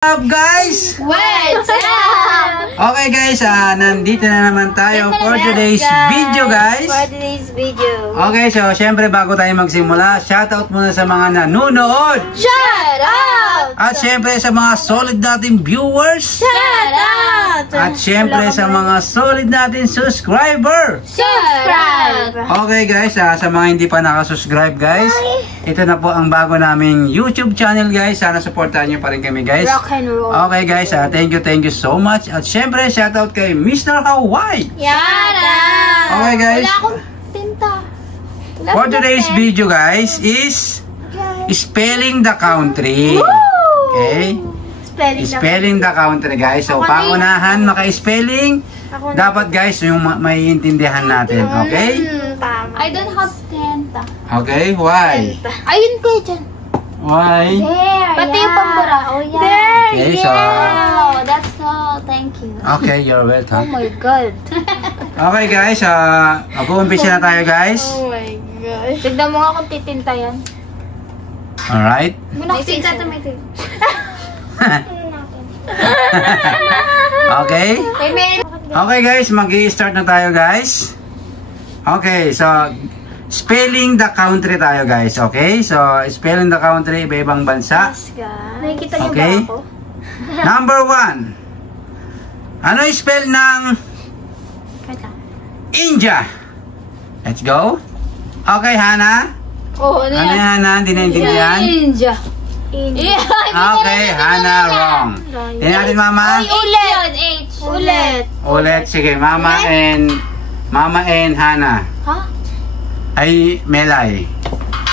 Up guys! What's up? Okay guys, nandito na naman tayo for today's video guys. Okay, so syempre bago tayo magsimula, shoutout muna sa mga nanonood. Shout out! At syempre sa mga solid nating viewers. Shout out! At syempre sa mga solid nating subscriber. Subscribe! Okay guys, sa mga hindi pa nakasubscribe guys, ito na po ang bago naming YouTube channel guys. Sana supportahan nyo pa rin kami guys. Rock and roll. Okay guys, thank you so much. At syempre, shoutout kay Mr. Hawaii. Shout out! Okay guys. Wala akong tinta. For today's video guys is spelling the country. Okay? Spelling the country guys. So, pangunahan maka-spelling. Dapat guys, yung maiintindihan natin. Okay? I don't have tinta. Okay, why? Ayun ko dyan. Why? There, pati yung pambara. Oh, yeah. There, Okay, so, oh, that's all. Thank you. okay, you're Oh welcome. my God. Okay guys, mag-uumpisa na tayo guys. Oh my gosh. Tignan mo nga kung titinta yan. Alright? May tinta to, may tinta. Okay? May Okay guys, mag-i-start na tayo guys. Okay, so spelling the country tayo guys. Okay, so spelling the country, iba-ibang bansa. nakikita niyo Okay. ba ako? Number 1. Ano yung spell ng India? Let's go. Okay, Hana. Oh, ano Ano yan? yan, Hana? Hindi naintindihan? India. Okay, Hana, wrong. Tingnan natin, Mama. Ulit. H. Ulit. Ulit, sige. Mama and Hana. Ha? Ay, Melay.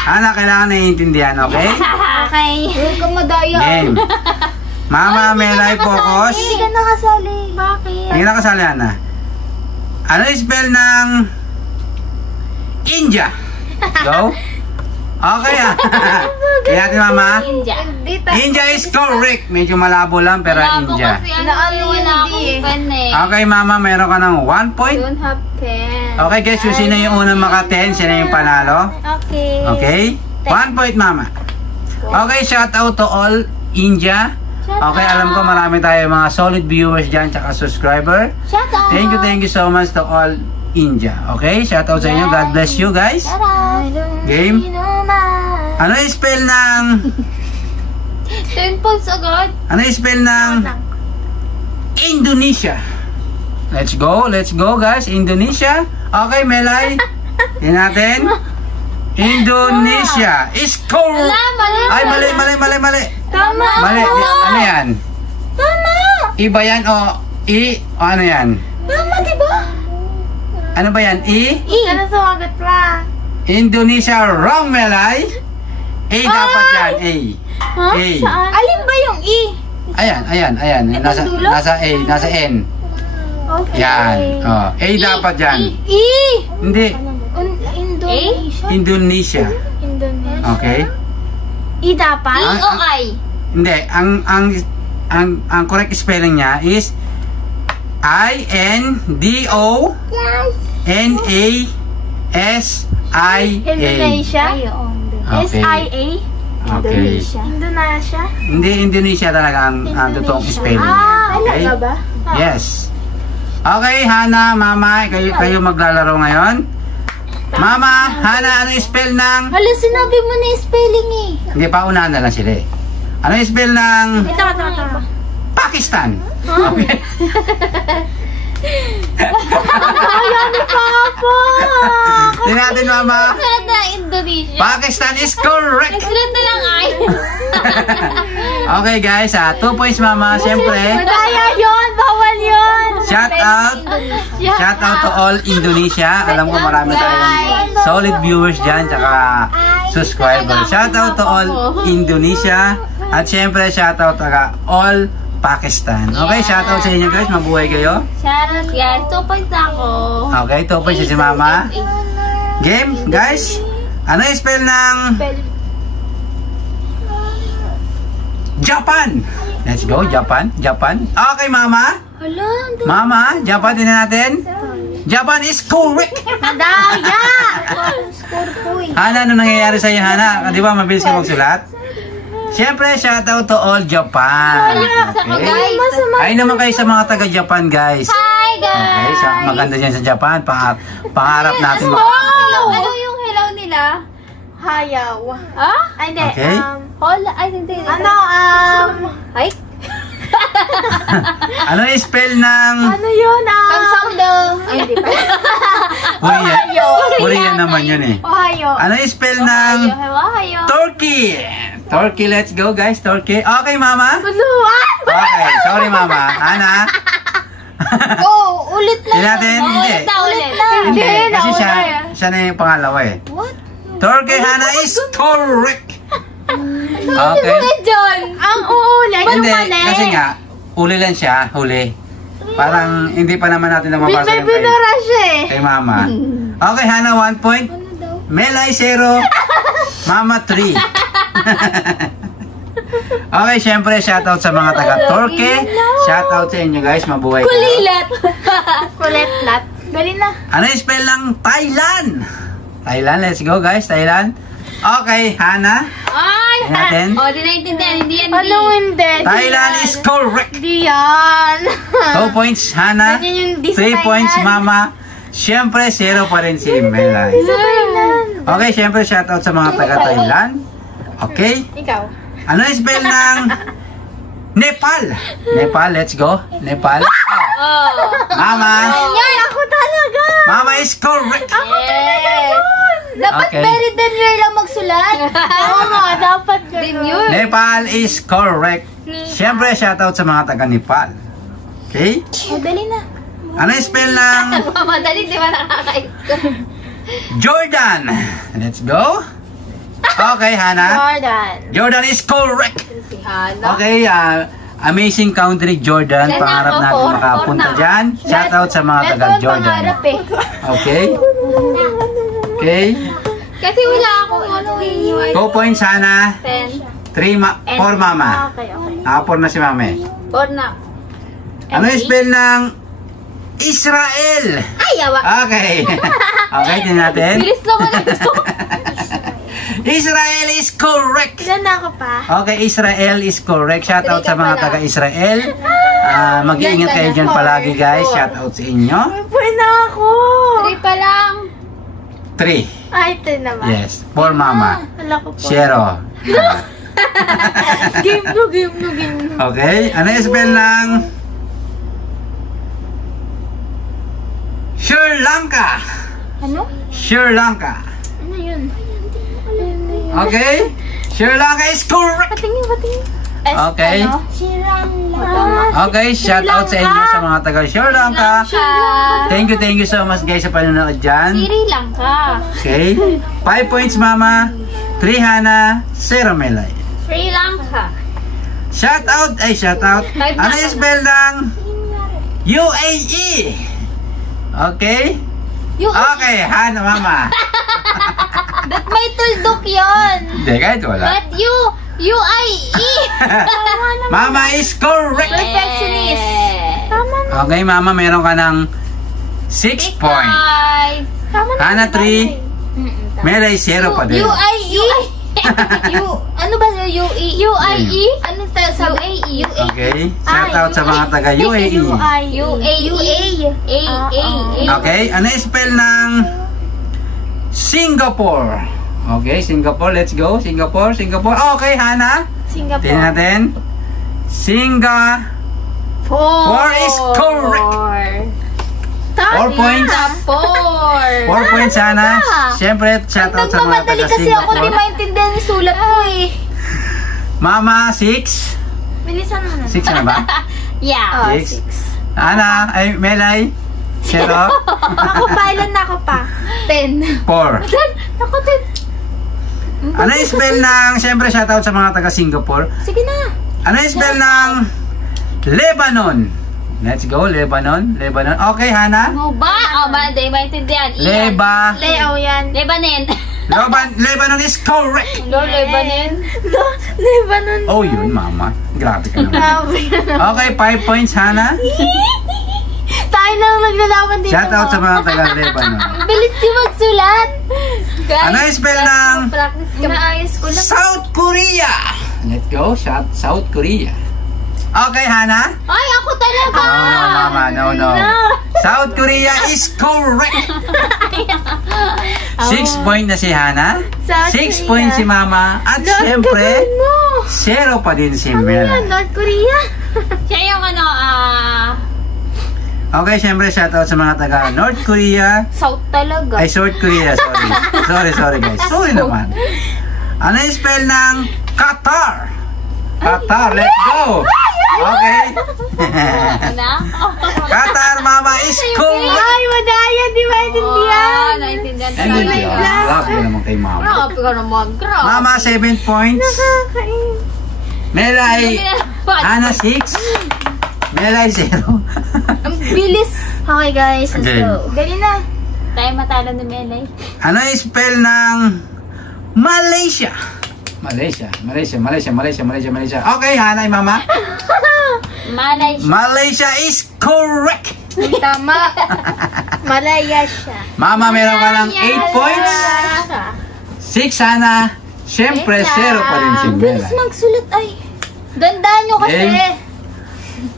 Hana, kailangan naiintindihan, okay? Okay. Huwag ka madaya. Game. Mama, Melay, focus. Hindi ka nakasali. Bakit? Hindi ka nakasali, Hana. Ano yung spell ng India? Go. Okay, Tingnan natin, Mama. India. India is correct. Medyo malabo lang, pero India. Kasi wala akong pen eh. Okay, Mama, meron ka ng 1 point. Don't have pen. Okay, guys, so sino yung unang maka-10? Sino yung panalo? Okay. Okay? 1 point, Mama. Okay, shout out to all India. Okay, alam ko marami tayo mga solid viewers dyan, tsaka subscriber. Shout out. Thank you so much to all India. Okay, shout out sa inyo. God bless you, guys. Shout out. Game. Ano yung spell ng... 10 points agad. Ano yung spell ng Indonesia? Let's go guys. Indonesia. Okay, Melay. Tingnan natin. Indonesia is correct. Ay, mali. Tama. Mali. Ano yan? Tama. Iba yan o ano yan? Tama, diba? Ano ba yan? Ano sumagot pa? Indonesia, wrong, Melay. A dapat yan. A. Ha? A. Saan? Alin ba yung E? Ayan. Nasa A, nasa N. Okay. Yan. Oh, A dapat yan. E. Hindi. Indonesia. Indonesia. Indonesia. Okay? E dapat? E o I? Hindi. Ang correct spelling niya is I-N-D-O-N-A-S-I-A. Indonesia? Okay. S-I-A? Okay. Indonesia? Hindi Indonesia talaga ang totoong spelling. Okay? Talaga ba? Yes. Okay, Hana, Mama, kayo maglalaro ngayon. Mama, Hana, ano yung spell ng... Hala, sinabi mo na yung spelling eh. Hindi, paunahan na lang sila eh. Ano yung spell ng Ito. Pakistan? Okay. Kaya ni Papa! Tingnan natin, Mama. Nagsulat na Indonesia. Pakistan is correct. Nagsulat na lang ay. Okay, guys, 2 points, Mama. Siyempre, Madaya yun! Bawal yun! shout out to all Indonesia. Alam ko marami tayong solid viewers dyan, tsaka subscribers. Shout out to all Indonesia. At syempre, shout out to all Pakistan. Okay, shout out sa inyo guys. Mabuhay kayo. Shout out guys. 2 points ako. Okay, 2 points si Mama. Game, guys. Ano yung spell ng Japan? Let's go, Japan. Okay, Mama. Hala, Mama, Japan, tingnan natin. Japan is correct. Madaya! Score point. Hana, ano nangyayari sa'yo, Hana? Di ba mabilis ka magsulat? Siyempre, shoutout to all Japan. Okay. Ay naman kayo sa mga taga-Japan, guys. Hi, guys! Okay, maganda dyan sa Japan. Pangarap natin Ano yung hello nila? Hayaw. Ah? Ay, hindi. Okay. Hola. Ay, hindi. Ano, Ay? Ano yung spell ng ano yun, Kamsamdo. Ay, hindi pa. Korean naman yun eh. Ohayo. Ano yung spell ng Hayo. Turkey? Turkey, let's go guys, Turkey. Okay, mama? Buluan! Okay, sorry mama. Ana? Oh, ulit na. Natin? Hindi. Ulit. Hindi, kasi siya na yung pangalawa eh. What? Turkey, Hana is correct. Okay. John. Ang uulan. Hindi, kasi nga, huli lang siya, huli. Parang hindi pa naman natin nababasa yung Binura siya eh. kay mama. Okay, Hana, 1 point. Melay, 0. Mama, 3. Okay, syempre, shoutout sa mga taga-Turkey. Shoutout sa inyo guys, mabuhay kayo. Kulilat. Kulit-lat. Dali na. Ano yung spell ng Thailand? Thailand, let's go guys, Thailand. Okay, Hana. Ay! Tingnan natin. Oh, di naintindihan. Hindi yan. Ano hindi? Thailand is correct. Di yan. 2 points, Hana. Ganyan yung di sa 3 points, Thailand. Mama. Siyempre, 0 pa rin si Melay. Sa Thailand. Okay, siyempre, shoutout sa mga taga-Thailand. Okay. Ikaw. Ano yung spell ng Nepal? Nepal, let's go. Nepal. Oh. Mama. Yan, ako talaga. Mama is correct. Yes. Dapat Okay. very demure lang magsulat. Oo nga, dapat ganun. Demure. Nepal is correct. Siyempre, shoutout sa mga taga-Nepal. Okay? Oh, dali na. Ano yung spell ng Madali, di ba nakakaisip? Jordan? Let's go. Okay, Hana. Jordan. Jordan is correct. Si Hana. Okay, amazing country, Jordan. Yan na, Pangarap natin four makapunta na. dyan. Shoutout sa mga taga-Jordan. Pangarap eh. Okay? Okay? Kasi wala akong ano eh. 2 points, Hana. 10. 4 mama. Okay, okay. 4 na si mami. Or na. Ano yung spell ng Israel? Ay, yawa. Okay. Okay, tingnan natin. Bilis naman ito. Israel is correct. Ilan na ako pa? Okay, Israel is correct. Shoutout sa mga taga-Israel. Mag-iingat kayo dyan palagi, guys. Shoutout sa inyo. Pwede na ako. 3 pa lang. 3. Ay, ito naman. Yes. 4 mama. Wala ko po. 0. Game no. Okay. Ano yung spell ng Sri Lanka? Ano? Sri Lanka. Ano yun? Okay? Sri Lanka is correct. Patingin. Okay. Okay, shout out sa inyo sa mga taga Sri Lanka. Thank you so much guys sa panonood dyan. Siri lang ka. Okay? 5 points mama, 3 Hana, 0 Melay. Sri Lanka. Shout out. Ano yung spell ng UAE? Okay? Okay, Hana mama. Ba't may tuldok yun? Hindi, kahit wala. But UIE. Mama is correct. Perfectionist. Okay, mama, meron ka ng 6 points. Hana 3, Melay 0 pa din. UIE. Ano ba sa UE? UIE? Ano sa UAE? Okay, shout out sa mga taga UAE. UAE. Okay, ano yung spell ng Singapore? Okay, Singapore, let's go. Singapore. Okay, Hana. Singapore. Tingnan natin. Singapore is correct. 4 points. 4 points, Hana. Siyempre, shout out sa mga taga kasi ako di Singapore. maintindihan yung sulat ko eh. Mama, 6. Bilisan mo na. 6 na ba? Yeah. 6. Hana, ay, Melay. 0. Ako pa, ilan na ako pa? 10. 4. Ako 10. Ano yung spell ng, siyempre shoutout sa mga taga Singapore. Sige na. Ano yung spell ng Lebanon? Let's go, Lebanon. Okay, Hana? Ano ba? Oh, ba, di maintindihan. Leo yan. Lebanon. Lebanon is correct. Hello, Lebanon. Lebanon. Oh, yun, mama. Grabe ka naman. Grabe. Okay, 5 points, Hana. Tayo na lang naglalaban dito. Shoutout sa mga taga Lebanon. Bilis di magsulat. Guys, Ano yung spell ng practice ka. Inaayos ko lang. South Korea? Let's go. South Korea. Okay, Hana? Ay, ako talaga! No, mama. No. South Korea is correct. 6 point na si Hana. South 6 Korea. point si mama. At syempre, 0 pa din si Ano Mela. yan? North Korea? Siya yung Okay, syempre, shoutout sa mga taga North Korea. South talaga. Ay, South Korea, sorry. Sorry guys. Sorry naman. Ano yung spell ng Qatar? Qatar, let's go! Okay. Na? Qatar, mama, is correct! Ay, madaya, di ba intindihan? Naintindihan Ay, hindi ah. Grabe naman kay mama. Grabe ka naman, grabe. Mama, 7 points. Nakakain. Mela ay Hana 6. Mela ay 0. Ang bilis. Okay guys, let's Game. go. Dali na. Tayo matalo ni Melay. Ano yung spell ng Malaysia? Malaysia. Okay, Hana ay mama. Malay. Malaysia is correct. Tama. Malaya siya. Mama, meron ka ng 8 points. 6 Hana. Siyempre, 0 pa rin si Mela. Magsulat ay. Gandaan nyo kasi. Game.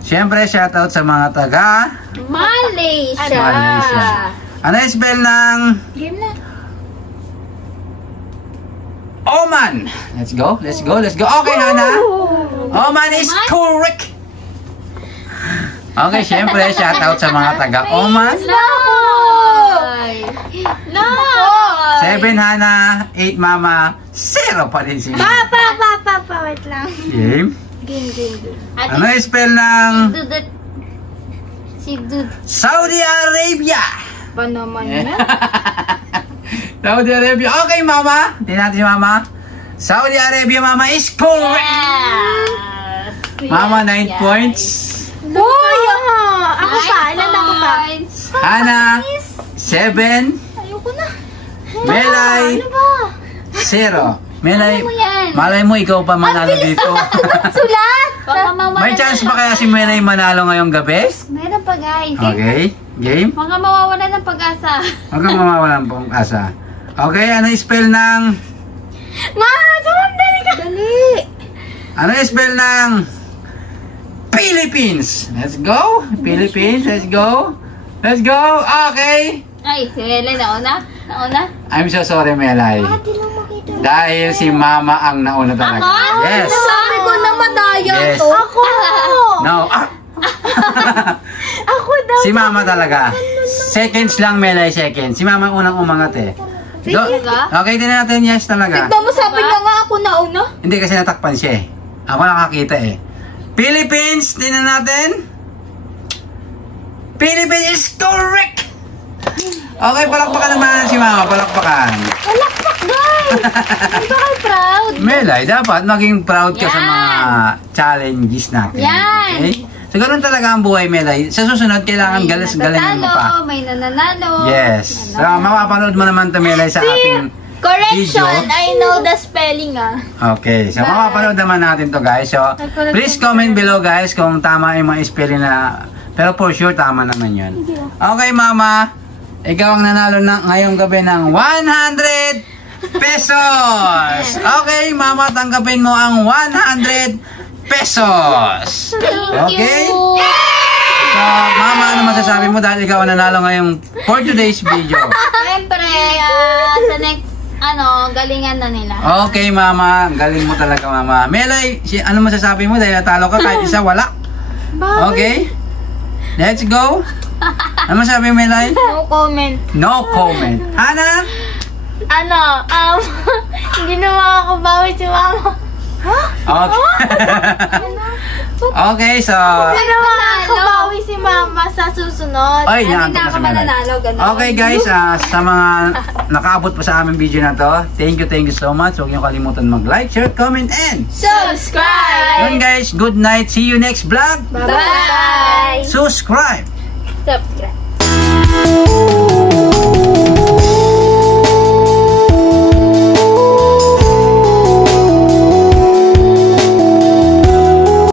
Siyempre, shoutout sa mga taga Malaysia. Malaysia. Ano yung spell ng Game na. Oman? Let's go. Okay, Hana. Oman is correct. Okay, siyempre, shoutout sa mga taga Oman. No! 7 Hana, 8 Mama, 0 pa rin si Mela. Pa, wait lang. Game. Game. Ano yung spell ng Si Dud. Saudi Arabia? Pa naman yan? Saudi Arabia. Okay, Mama. Tingnan natin si Mama. Saudi Arabia, Mama, is correct. Mama, 9 points. Boy! Ako pa, ilan ako pa? Hana, 7. Ayoko na. Melay, Ano ba? 0. Melay, Ano mo yan? malay mo ikaw pa manalo dito. Sulat! Baka mawala May chance ba kaya si Melay manalo ngayong gabi? Meron pa guys. Okay, game. Mga mawawala ng pag-asa. Huwag kang mawawalan pong asa. Okay, ano yung spell ng... Ma! Sumandali ka! Dali! Ano yung spell ng... Philippines? Let's go. Philippines, let's go. Okay. Ay, si Melay nauna. I'm so sorry, Melay. Di lang makita. Dahil si Mama ang nauna talaga. Ako? Yes. Sabi ko na madaya Yes. to. Ako! No. Ako daw. Si Mama talaga. Seconds lang, Melay, seconds. Si Mama unang umangat eh. Okay, din natin, yes talaga. Tignan mo, sabi niya nga ako nauna. Hindi kasi natakpan siya eh. Ako nakakita eh. Philippines, tingnan natin. Philippines is correct! Okay, palakpakan naman si Mama, palakpakan. Palakpak, guys! Hindi ba kayo proud? Melay, dapat maging proud ka sa Yan. mga challenges natin. Yan. Okay? So, ganun talaga ang buhay, Melay. Sa susunod, kailangan galis-galingin mo pa. May nananalo. Yes. So, mapapanood mo naman ito, Melay, sa ating Correction, video. I know the spelling Okay, so mapapanood naman natin to guys. So, please comment below guys kung tama yung mga spelling na, pero for sure tama naman yun. Okay, Mama, ikaw ang nanalo na ngayong gabi ng 100 pesos. Okay, Mama, tanggapin mo ang 100 pesos. Okay? So, Mama, ano masasabi mo dahil ikaw ang nanalo ngayong for today's video? Siyempre, sa next, galingan na nila. Okay, Mama. Galing mo talaga, Mama. Melay, ano masasabi mo dahil natalo ka kahit isa wala? Okay? Let's go. Ano masasabi mo, Melay? No comment. No comment. Hana? Hindi na makakabawi si Mama. Okay. Okay, so... Hindi na makakabawi si Mama sa susunod. Ay, Hindi naantok na na ako si Melay. mananalo, ganun. Okay, guys. Sa mga nakaabot pa sa aming video na to, thank you so much. Huwag niyo kalimutan mag-like, share, comment, and... Subscribe! Yun, guys. Good night. See you next vlog. Bye-bye! Subscribe. Subscribe!